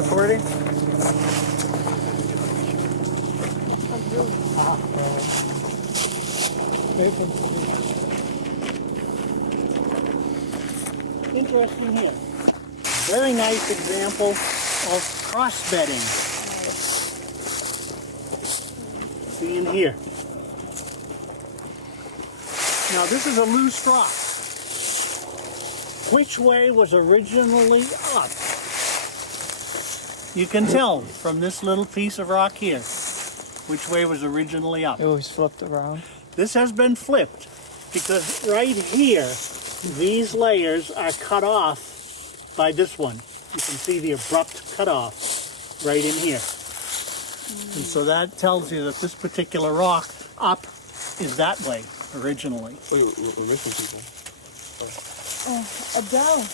recording? Interesting here. Very nice example of cross-bedding. See in here. Now this is a loose rock. Which way was originally up? You can tell from this little piece of rock here which way was originally up. It was flipped around. This has been flipped because right here, these layers are cut off by this one. You can see the abrupt cutoff right in here. And so that tells you that this particular rock up is that way originally. Wait, we're missing people. Adele.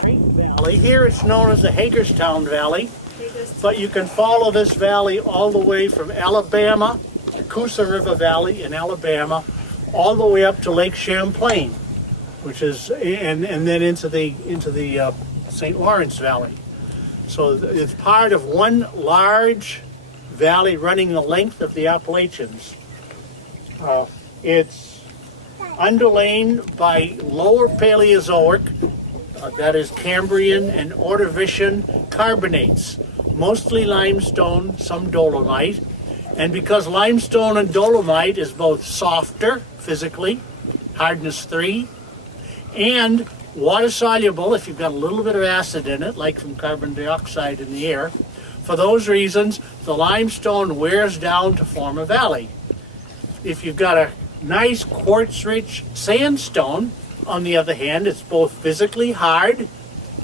Great Valley. Here it's known as the Hagerstown Valley, but you can follow this valley all the way from Alabama, the Coosa River Valley in Alabama, all the way up to Lake Champlain, which is and then into the St. Lawrence Valley. So it's part of one large valley running the length of the Appalachians. It's underlain by lower Paleozoic, that is Cambrian and Ordovician carbonates, mostly limestone, some dolomite. And because limestone and dolomite is both softer physically, hardness 3, and water soluble if you've got a little bit of acid in it, like from carbon dioxide in the air, for those reasons the limestone wears down to form a valley. If you've got a nice quartz-rich sandstone, on the other hand, it's both physically hard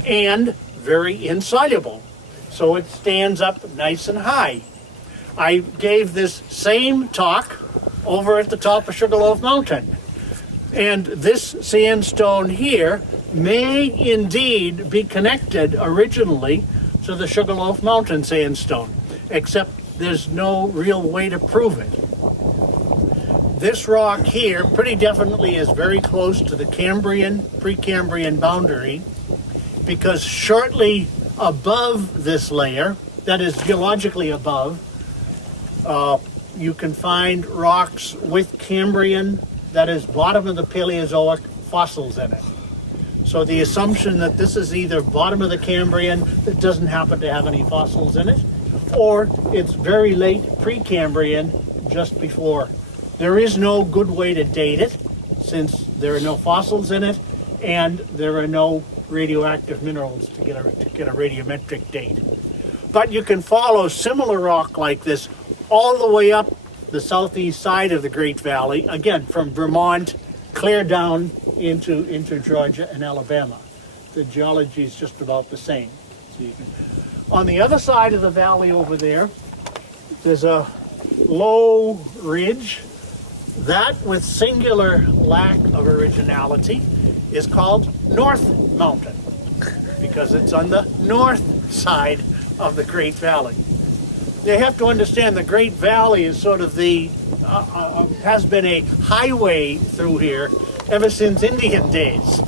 and very insoluble. So it stands up nice and high. I gave this same talk over at the top of Sugarloaf Mountain. And this sandstone here may indeed be connected originally to the Sugarloaf Mountain sandstone, except there's no real way to prove it. This rock here pretty definitely is very close to the Cambrian, Precambrian boundary, because shortly above this layer, that is geologically above, you can find rocks with Cambrian, that is bottom of the Paleozoic, fossils in it. So the assumption that this is either bottom of the Cambrian that doesn't happen to have any fossils in it, or it's very late Precambrian, just before. There is no good way to date it, since there are no fossils in it, and there are no radioactive minerals to get a radiometric date. But you can follow similar rock like this all the way up the southeast side of the Great Valley, again from Vermont, clear down into Georgia and Alabama. The geology is just about the same. So you can, on the other side of the valley over there, there's a low ridge. That, with singular lack of originality, is called North Mountain, because it's on the north side of the Great Valley. You have to understand the Great Valley is sort of has been a highway through here ever since Indian days.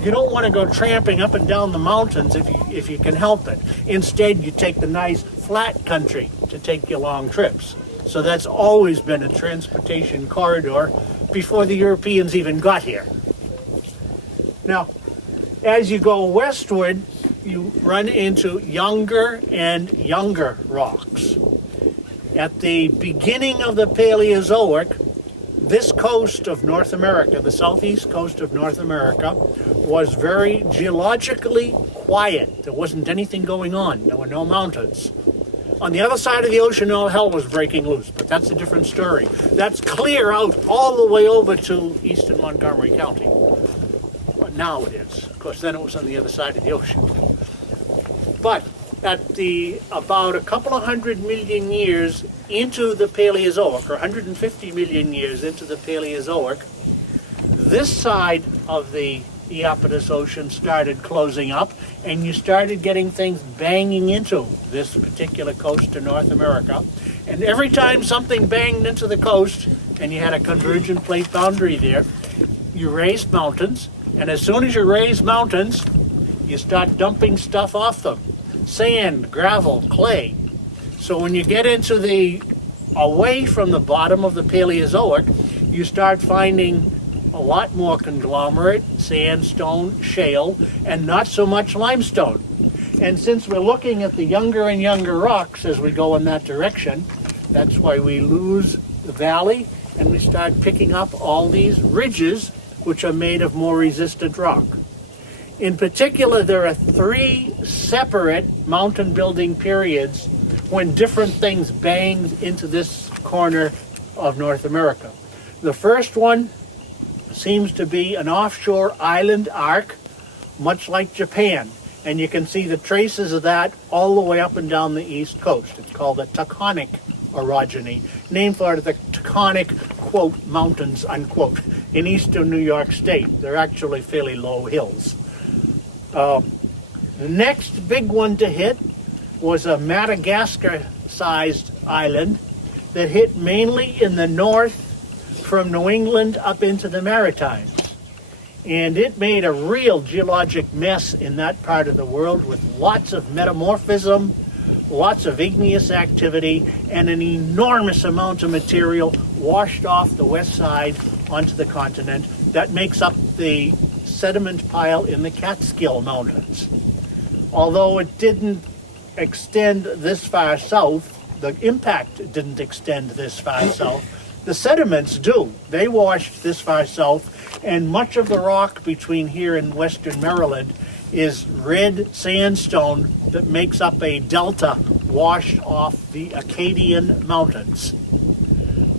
You don't want to go tramping up and down the mountains if you can help it. Instead, you take the nice flat country to take your long trips. So that's always been a transportation corridor before the Europeans even got here. Now, as you go westward, you run into younger and younger rocks. At the beginning of the Paleozoic, this coast of North America, the southeast coast of North America, was very geologically quiet. There wasn't anything going on. There were no mountains. On the other side of the ocean, all hell was breaking loose, but that's a different story. That's clear out all the way over to eastern Montgomery County. But now it is. Of course, then it was on the other side of the ocean. But at about a couple of 100 million years into the Paleozoic, or 150 million years into the Paleozoic, this side of the the Iapetus Ocean started closing up, and you started getting things banging into this particular coast of North America. And every time something banged into the coast, and you had a convergent plate boundary there, you raised mountains, and as soon as you raise mountains, you start dumping stuff off them. Sand, gravel, clay. So when you get into away from the bottom of the Paleozoic, you start finding a lot more conglomerate, sandstone, shale, and not so much limestone. And since we're looking at the younger and younger rocks as we go in that direction, that's why we lose the valley and we start picking up all these ridges which are made of more resistant rock. In particular, there are 3 separate mountain building periods when different things banged into this corner of North America. The first one seems to be an offshore island arc, much like Japan. And you can see the traces of that all the way up and down the east coast. It's called the Taconic Orogeny, named for the Taconic, quote, mountains, unquote, in eastern New York State. They're actually fairly low hills. The next big one to hit was a Madagascar-sized island that hit mainly in the north from New England up into the Maritimes. And it made a real geologic mess in that part of the world with lots of metamorphism, lots of igneous activity, and an enormous amount of material washed off the west side onto the continent that makes up the sediment pile in the Catskill Mountains. Although it didn't extend this far south, the impact didn't extend this far south, the sediments do. They washed this far south, and much of the rock between here and western Maryland is red sandstone that makes up a delta washed off the Acadian Mountains.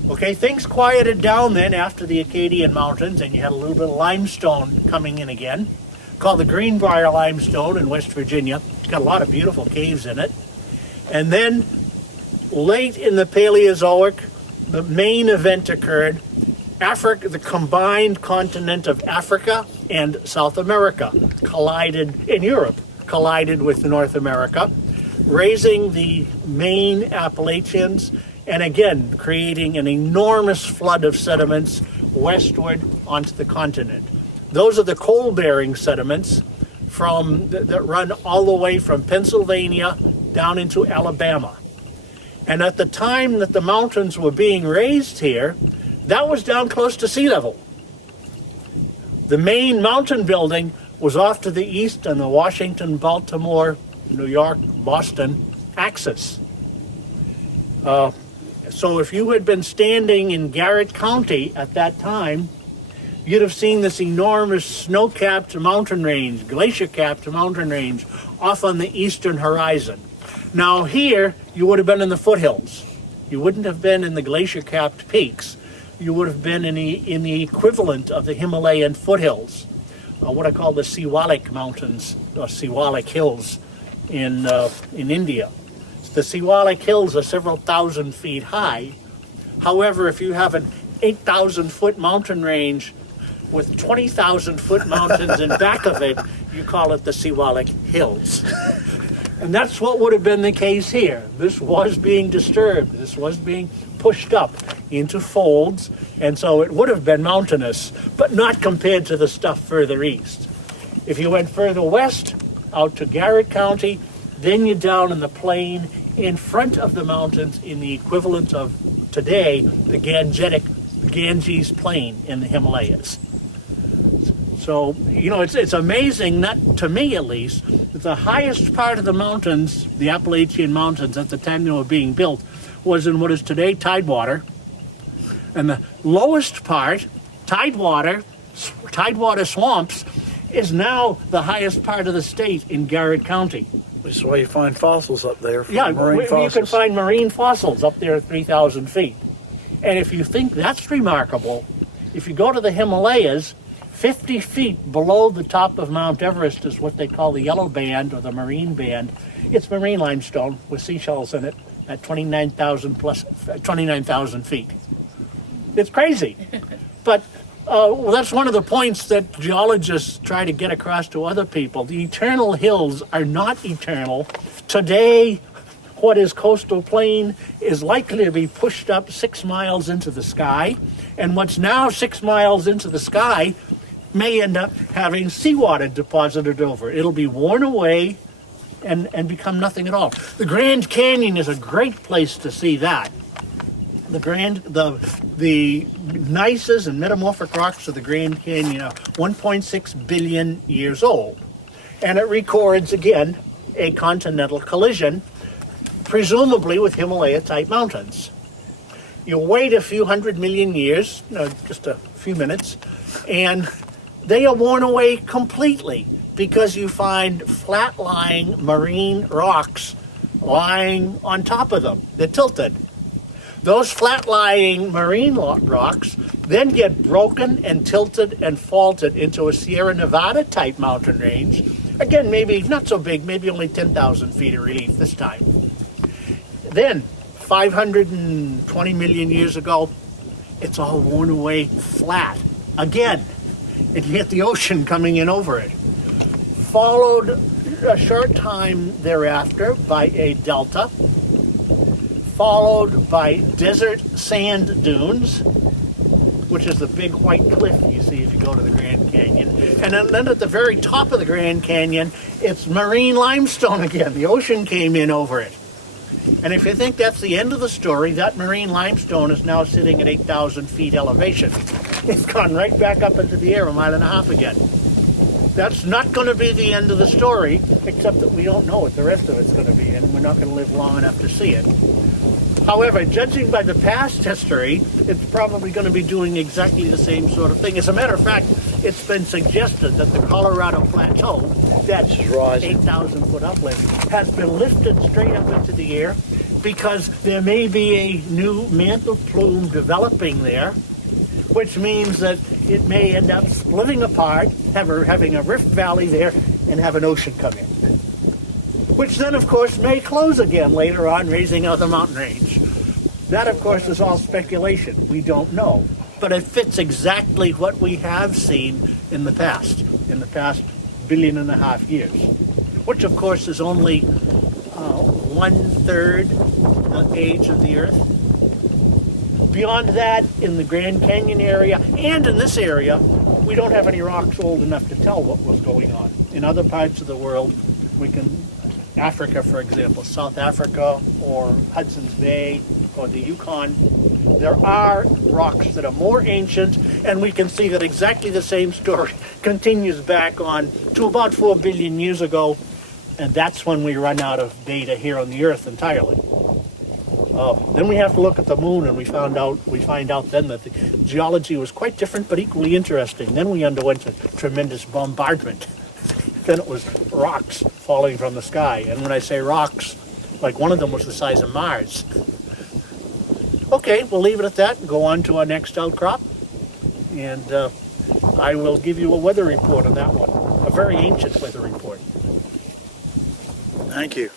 Okay, things quieted down then after the Acadian Mountains, and you had a little bit of limestone coming in again, called the Greenbrier Limestone in West Virginia. It's got a lot of beautiful caves in it. And then late in the Paleozoic, the main event occurred. Africa, the combined continent of Africa and South America collided, in Europe, collided with North America, raising the main Appalachians and again creating an enormous flood of sediments westward onto the continent. Those are the coal-bearing sediments that run all the way from Pennsylvania down into Alabama. And at the time that the mountains were being raised here, that was down close to sea level. The main mountain building was off to the east on the Washington, Baltimore, New York, Boston axis. So if you had been standing in Garrett County at that time, you'd have seen this enormous snow-capped mountain range, glacier-capped mountain range off on the eastern horizon. Now here, you would have been in the foothills. You wouldn't have been in the glacier-capped peaks. You would have been in the equivalent of the Himalayan foothills, what I call the Siwalik Mountains, or Siwalik Hills in India. The Siwalik Hills are several thousand feet high. However, if you have an 8,000-foot mountain range with 20,000-foot mountains in back of it, you call it the Siwalik Hills. And that's what would have been the case here. This was being disturbed. This was being pushed up into folds, and so it would have been mountainous, but not compared to the stuff further east. If you went further west, out to Garrett County, then you're down in the plain in front of the mountains in the equivalent of today, the Ganges Plain in the Himalayas. So, you know, it's amazing, that to me at least, that the highest part of the mountains, the Appalachian Mountains at the time they were being built, was in what is today Tidewater. And the lowest part, Tidewater swamps, is now the highest part of the state in Garrett County. That's why you find fossils up there. Yeah, marine fossils. You can find marine fossils up there at 3,000 feet. And if you think that's remarkable, if you go to the Himalayas, 50 feet below the top of Mount Everest is what they call the yellow band or the marine band. It's marine limestone with seashells in it at 29,000 feet. It's crazy. But Well, that's one of the points that geologists try to get across to other people. The eternal hills are not eternal. Today, what is coastal plain is likely to be pushed up 6 miles into the sky, and what's now 6 miles into the sky may end up having seawater deposited over it. It'll be worn away and become nothing at all. The Grand Canyon is a great place to see that. The gneisses and metamorphic rocks of the Grand Canyon are 1.6 billion years old. And it records, again, a continental collision, presumably with Himalaya-type mountains. You wait a few 100 million years, just a few minutes, and they are worn away completely because you find flat-lying marine rocks lying on top of them. They're tilted. Those flat-lying marine rocks then get broken and tilted and faulted into a Sierra Nevada-type mountain range. Again, maybe not so big, maybe only 10,000 feet of relief this time. Then, 520 million years ago, it's all worn away flat again. And you get the ocean coming in over it. Followed a short time thereafter by a delta, followed by desert sand dunes, which is the big white cliff you see if you go to the Grand Canyon. And then at the very top of the Grand Canyon, it's marine limestone again. The ocean came in over it. And if you think that's the end of the story, that marine limestone is now sitting at 8,000 feet elevation. It's gone right back up into the air 1.5 miles again. That's not going to be the end of the story, except that we don't know what the rest of it's going to be, and we're not going to live long enough to see it. However, judging by the past history, it's probably going to be doing exactly the same sort of thing. As a matter of fact, it's been suggested that the Colorado Plateau, that's 8,000 foot uplift, has been lifted straight up into the air because there may be a new mantle plume developing there, which means that it may end up splitting apart, having a rift valley there, and have an ocean come in. Which then, of course, may close again later on, raising out the mountain range. That, of course, is all speculation. We don't know. But it fits exactly what we have seen in the past 1.5 billion years, which, of course, is only 1/3 the age of the Earth. Beyond that, in the Grand Canyon area, and in this area, we don't have any rocks old enough to tell what was going on. In other parts of the world, Africa, for example, South Africa or Hudson's Bay or the Yukon, there are rocks that are more ancient, and we can see that exactly the same story continues back on to about 4 billion years ago, and that's when we run out of data here on the Earth entirely. Then we have to look at the moon, and we find out then that the geology was quite different but equally interesting. Then we underwent a tremendous bombardment. Then it was rocks falling from the sky. And when I say rocks, like one of them was the size of Mars. Okay, we'll leave it at that and go on to our next outcrop. And I will give you a weather report on that one, a very ancient weather report. Thank you.